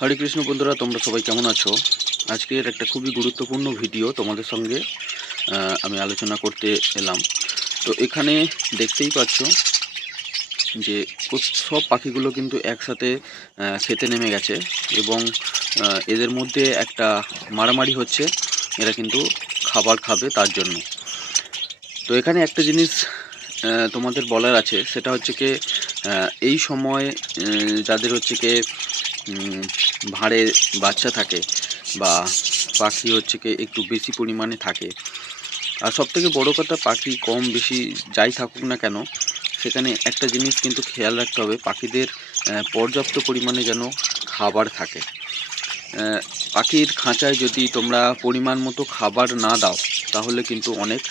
হরে কৃষ্ণ বন্ধুরা, তোমরা সবাই কেমন আছো? আজকের একটা খুবই গুরুত্বপূর্ণ ভিডিও তোমাদের সঙ্গে আমি আলোচনা করতে এলাম। তো এখানে দেখতেই পাচ্ছ যে সব পাখিগুলো কিন্তু একসাথে খেতে নেমে গেছে এবং এদের মধ্যে একটা মারামারি হচ্ছে। এরা কিন্তু খাবার খাবে তার জন্য। তো এখানে একটা জিনিস তোমাদের বলার আছে, সেটা হচ্ছে কি এই সময় যাদের হচ্ছে কি ভাঁড়ে বাচ্চা থাকে বা পাখি হচ্ছে কি একটু বেশি পরিমাণে থাকে, আর সবথেকে বড় কথা পাখি কম বেশি যাই থাকুক না কেন, সেখানে একটা জিনিস কিন্তু খেয়াল রাখতে হবে, পাখিদের পর্যাপ্ত পরিমাণে যেন খাবার থাকে। পাখির খাঁচায় যদি তোমরা পরিমাণ মতো খাবার না দাও, তাহলে কিন্তু অনেক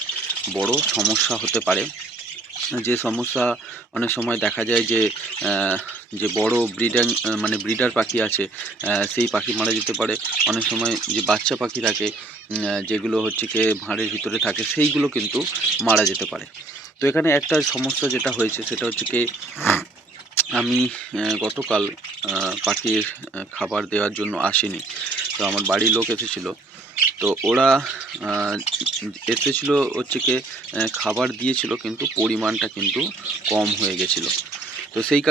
বড় সমস্যা হতে পারে। যে সমস্যা অনেক সময় দেখা যায় যে যে বড় ব্রিডার পাখি আছে, সেই পাখি মারা যেতে পারে। অনেক সময় যে বাচ্চা পাখি থাকে, যেগুলো হচ্ছে কি ভাঁড়ের ভিতরে থাকে, সেইগুলো কিন্তু মারা যেতে পারে। তো এখানে একটা সমস্যা যেটা হয়েছে সেটা হচ্ছে কি আমি গতকাল পাখির খাবার দেওয়ার জন্য আসিনি। তো আমার বাড়ির লোক এসেছিলো। তো ওরা এসেছিল হচ্ছে কি খাবার দিয়েছিল, কিন্তু পরিমাণটা কিন্তু কম হয়ে গেছিলো। তো সেই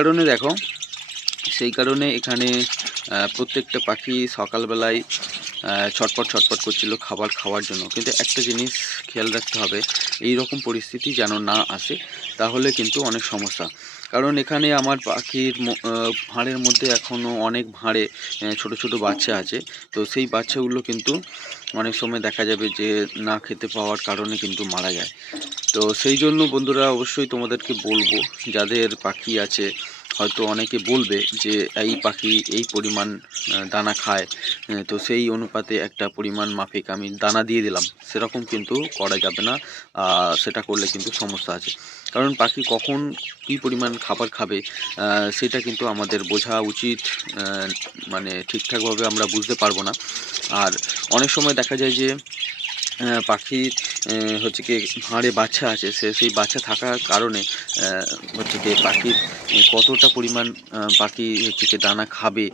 কারণে এখানে প্রত্যেকটা পাখি সকালবেলায় ছটপট ছটপট করছিল খাবার খাওয়ার জন্য। কিন্তু একটা জিনিস খেয়াল রাখতে হবে, এই রকম পরিস্থিতি যেন না আসে, তাহলে কিন্তু অনেক সমস্যা। কারণ এখানে আমার পাখির ভাঁড়ের মধ্যে এখনও অনেক ভাঁড়ে ছোট ছোট বাচ্চা আছে। তো সেই বাচ্চাগুলো কিন্তু অনেক সময় দেখা যাবে যে না খেতে পাওয়ার কারণে কিন্তু মারা যায়। তো সেই জন্য বন্ধুরা, অবশ্যই তোমাদেরকে বলবো, যাদের পাখি আছে, হয়তো অনেকে বলবে যে এই পাখি এই পরিমাণ দানা খায়, তো সেই অনুপাতে একটা পরিমাণ মাফিক আমি দানা দিয়ে দিলাম, সেরকম কিন্তু করা যাবে না। সেটা করলে কিন্তু সমস্যা আছে। কারণ পাখি কখন কী পরিমাণ খাবার খাবে সেটা কিন্তু আমাদের বোঝা উচিত। মানে ঠিকঠাকভাবে আমরা বুঝতে পারবো না। আর অনেক সময় দেখা যায় যে পাখির হচ্ছে কি ভাঁড়ে বাচ্চা আছে, সেই বাচ্চা থাকার কারণে হচ্ছে কি পাখির কতটা পরিমাণ পাখি হচ্ছে কি দানা খাবে,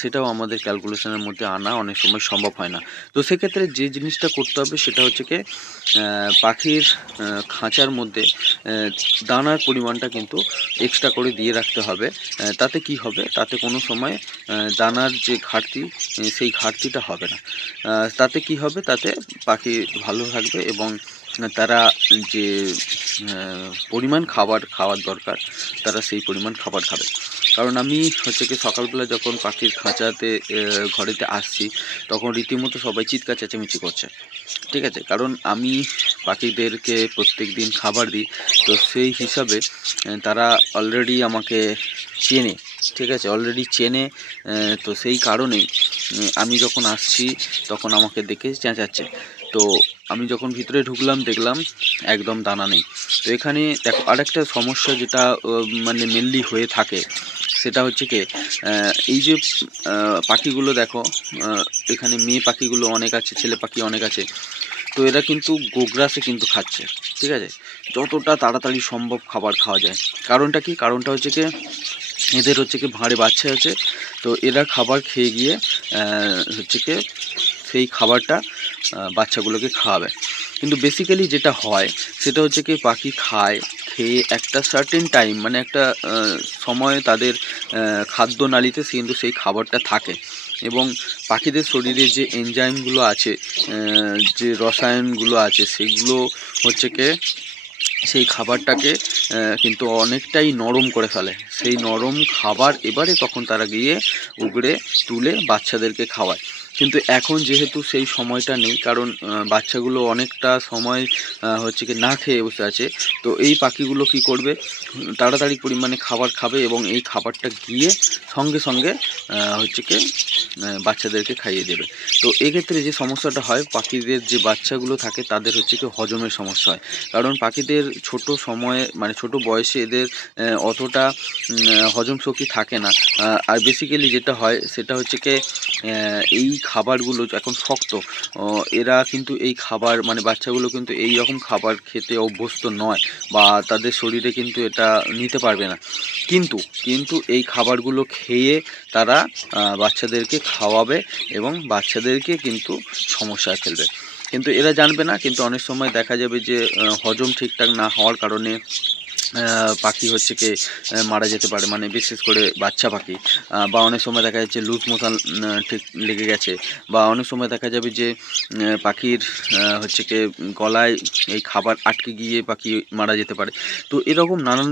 সেটাও আমাদের ক্যালকুলেশনের মধ্যে আনা অনেক সময় সম্ভব হয় না। তো সেক্ষেত্রে যে জিনিসটা করতে হবে সেটা হচ্ছে কি পাখির খাঁচার মধ্যে দানার পরিমাণটা কিন্তু এক্সট্রা করে দিয়ে রাখতে হবে। তাতে কি হবে, তাতে কোনো সময় দানার যে ঘাটতি, সেই ঘাটতিটা হবে না। তাতে কি হবে, তাতে পাখি ভালো থাকবে এবং তারা যে পরিমাণ খাবার খাওয়ার দরকার, তারা সেই পরিমাণ খাবার খাবে। কারণ আমি হচ্ছে কি সকালবেলা যখন পাখির খাঁচাতে ঘরেতে আসছি, তখন রীতিমতো সবাই চিৎকার চেঁচামেচি করছে। ঠিক আছে, কারণ আমি পাখিদেরকে প্রত্যেক দিন খাবার দিই। তো সেই হিসাবে তারা অলরেডি আমাকে চেনে। ঠিক আছে, অলরেডি চেনে। তো সেই কারণেই আমি যখন আসছি তখন আমাকে দেখে চেঁচাচ্ছে। তো আমি যখন ভিতরে ঢুকলাম, দেখলাম একদম দানা নেই। তো এখানে দেখো আরেকটা সমস্যা যেটা মানে মেনলি হয়ে থাকে, সেটা হচ্ছে কি এই যে পাখিগুলো দেখো, এখানে মেয়ে পাখিগুলো অনেক আছে, ছেলে পাখি অনেক আছে। তো এরা কিন্তু গোগ্রাসে কিন্তু খাচ্ছে। ঠিক আছে, যতটা তাড়াতাড়ি সম্ভব খাবার খাওয়া যায়। কারণটা কি, কারণটা হচ্ছে কি এদের হচ্ছে কি ভাঁড়ে বাচ্চা আছে। তো এরা খাবার খেয়ে গিয়ে হচ্ছে কি সেই খাবারটা বাচ্চাগুলোকে খাওয়াবে। কিন্তু বেসিক্যালি যেটা হয় সেটা হচ্ছে কি পাখি খায়, খেয়ে একটা সার্টেন টাইম, মানে একটা সময় তাদের খাদ্যনালীতে কিন্তু সেই খাবারটা থাকে। এবং পাখিদের শরীরে যে এনজাইমগুলো আছে, যে রসায়নগুলো আছে, সেগুলো হচ্ছে কি সেই খাবারটাকে কিন্তু অনেকটাই নরম করে ফেলে। সেই নরম খাবার এবারে তখন তারা গিয়ে উগড়ে তুলে বাচ্চাদেরকে খাওয়ায়। কিন্তু এখন যেহেতু সেই সময়টা নেই, কারণ বাচ্চাগুলো অনেকটা সময় হচ্ছে কি না খেয়ে বসে আছে। তো এই পাখিগুলো কি করবে, তাড়াতাড়ি পরিমাণে খাবার খাবে এবং এই খাবারটা গিয়ে সঙ্গে সঙ্গে হচ্ছে কি বাচ্চাদেরকে খাইয়ে দেবে। তো এক্ষেত্রে যে সমস্যাটা হয়, পাখিদের যে বাচ্চাগুলো থাকে তাদের হচ্ছে কি হজমের সমস্যা হয়। কারণ পাখিদের ছোট সময়ে, মানে ছোট বয়সে এদের অতটা হজম শক্তি থাকে না। আর বেসিক্যালি যেটা হয় সেটা হচ্ছে কি এই খাবারগুলো এখন শক্ত, এরা কিন্তু এই খাবার মানে বাচ্চাগুলো কিন্তু এই রকম খাবার খেতে অভ্যস্ত নয় বা তাদের শরীরে কিন্তু এটা নিতে পারবে না। কিন্তু কিন্তু এই খাবারগুলো খেয়ে তারা বাচ্চাদেরকে খাওয়াবে এবং বাচ্চাদেরকে কিন্তু সমস্যায় ফেলবে। কিন্তু এরা জানবে না, কিন্তু অনেক সময় দেখা যাবে যে হজম ঠিকঠাক না হওয়ার কারণে পাখি হচ্ছে কি মারা যেতে পারে, মানে বিশেষ করে বাচ্চা পাখি। বা অনেক সময় দেখা যাচ্ছে লুজ মোশন ঠিক লেগে গেছে, বা অনেক সময় দেখা যাবে যে পাখির হচ্ছে কি গলায় এই খাবার আটকে গিয়ে পাখি মারা যেতে পারে। তো এরকম নানান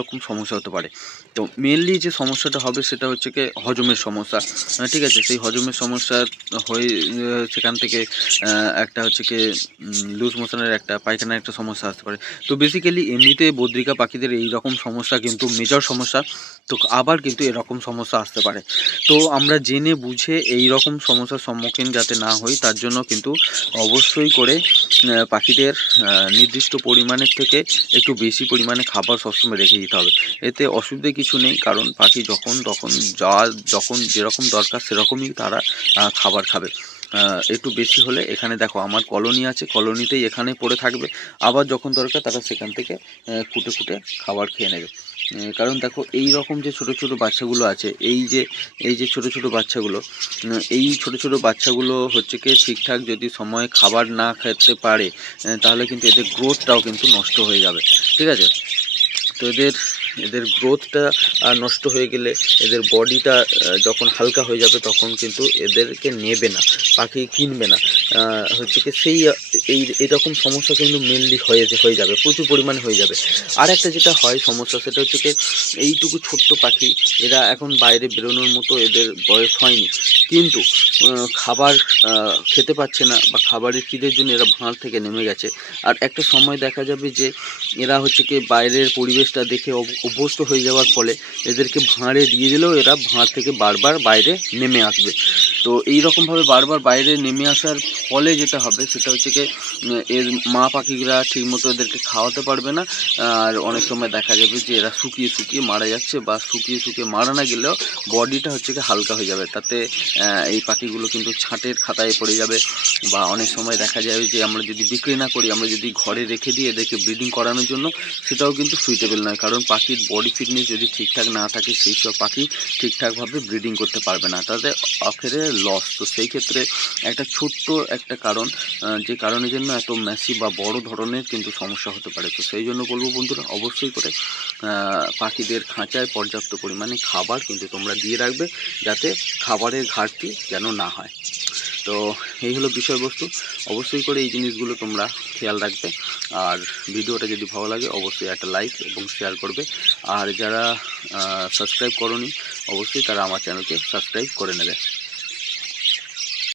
রকম সমস্যা হতে পারে। তো মেনলি যে সমস্যাটা হবে সেটা হচ্ছে কি হজমের সমস্যা। ঠিক আছে? সেই হজমের সমস্যা হয়ে সেখান থেকে একটা হচ্ছে কি লুজ মোশনের একটা পায়খানার একটা সমস্যা আসতে পারে। তো বেসিক্যালি এমনিতে বদ্রিকা পাখিদের এই রকম সমস্যা কিন্তু মেজর সমস্যা। তো আবার কিন্তু এরকম সমস্যা আসতে পারে। তো আমরা জেনে বুঝে এই রকম সমস্যার সম্মুখীন যাতে না হই, তার জন্য কিন্তু অবশ্যই করে পাখিদের নির্দিষ্ট পরিমাণের থেকে একটু বেশি পরিমাণে খাবার সবসময় রেখে দিতে হবে। এতে অসুবিধে কিছু নেই, কারণ পাখি যখন তখন যখন যেরকম দরকার সেরকমই তারা খাবার খাবে। একটু বেশি হলে এখানে দেখো আমার কলোনি আছে, কলোনিতেই এখানে পড়ে থাকবে। আবার যখন দরকার তারা সেখান থেকে খুঁটে খাবার খেয়ে নেবে। কারণ দেখো এই রকম যে ছোট ছোট বাচ্চাগুলো আছে, এই যে ছোট ছোট বাচ্চাগুলো, এই ছোট ছোট বাচ্চাগুলো হচ্ছে কি ঠিকঠাক যদি সময়ে খাবার না খেতে পারে, তাহলে কিন্তু এদের গ্রোথটাও কিন্তু নষ্ট হয়ে যাবে। ঠিক আছে? তো এদের গ্রোথটা নষ্ট হয়ে গেলে এদের বডিটা যখন হালকা হয়ে যাবে তখন কিন্তু এদেরকে নেবে না, পাখি কিনবে না। হচ্ছে কি সেই এইরকম সমস্যা কিন্তু মেনলি হয়ে যাবে, প্রচুর পরিমাণে হয়ে যাবে। আর একটা যেটা হয় সমস্যা, সেটা হচ্ছে কি এইটুকু ছোট্ট পাখি, এরা এখন বাইরে বেরোনোর মতো এদের বয়স হয়নি, কিন্তু খাবার খেতে পাচ্ছে না বা খাবারের খিদের জন্য এরা ভাঁড় থেকে নেমে গেছে। আর একটা সময় দেখা যাবে যে এরা হচ্ছে কি বাইরের পরিবেশটা দেখে অভ্যস্ত হয়ে যাওয়ার ফলে এদেরকে ভাঁড়ে দিয়ে দিলেও এরা ভাঁড় থেকে বারবার বাইরে নেমে আসবে। তো এই রকমভাবে বারবার বাইরে নেমে আসার ফলে যেটা হবে সেটা হচ্ছে কি এর মা পাখিরা ঠিকমতো এদেরকে খাওয়াতে পারবে না। আর অনেক সময় দেখা যাবে যে এরা শুকিয়ে মারা যাচ্ছে, বা শুকিয়ে মারা না গেলেও বডিটা হচ্ছে কি হালকা হয়ে যাবে। তাতে এই পাখিগুলো কিন্তু ছাঁটের খাতায় পড়ে যাবে। বা অনেক সময় দেখা যাবে যে আমরা যদি বিক্রি না করি, আমরা যদি ঘরে রেখে দিই এদেরকে ব্রিডিং করানোর জন্য, সেটাও কিন্তু সুইটেবল নয়। কারণ পাখির বডি ফিটনেস যদি ঠিকঠাক না থাকে, সেই সব পাখি ঠিকঠাকভাবে ব্রিডিং করতে পারবে না, তাতে আখেরে লস। তো সেই ক্ষেত্রে একটা ছোট্ট একটা কারণ, যে কারণের জন্য এত ম্যাসিভ বা বড় ধরনের কিন্তু সমস্যা হতে পারে। তো সেই জন্য বলবো বন্ধুরা, অবশ্যই করে পাখিদের খাঁচায় পর্যাপ্ত পরিমাণে খাবার কিন্তু তোমরা দিয়ে রাখবে, যাতে খাবারের ঘাটতি যেন না হয়। তো এই হলো বিষয়বস্তু। অবশ্যই করে এই জিনিসগুলো তোমরা খেয়াল রাখবে। আর ভিডিওটা যদি ভালো লাগে অবশ্যই একটা লাইক এবং শেয়ার করবে। আর যারা সাবস্ক্রাইব করোনি, অবশ্যই তারা আমার চ্যানেলকে সাবস্ক্রাইব করে নেবে।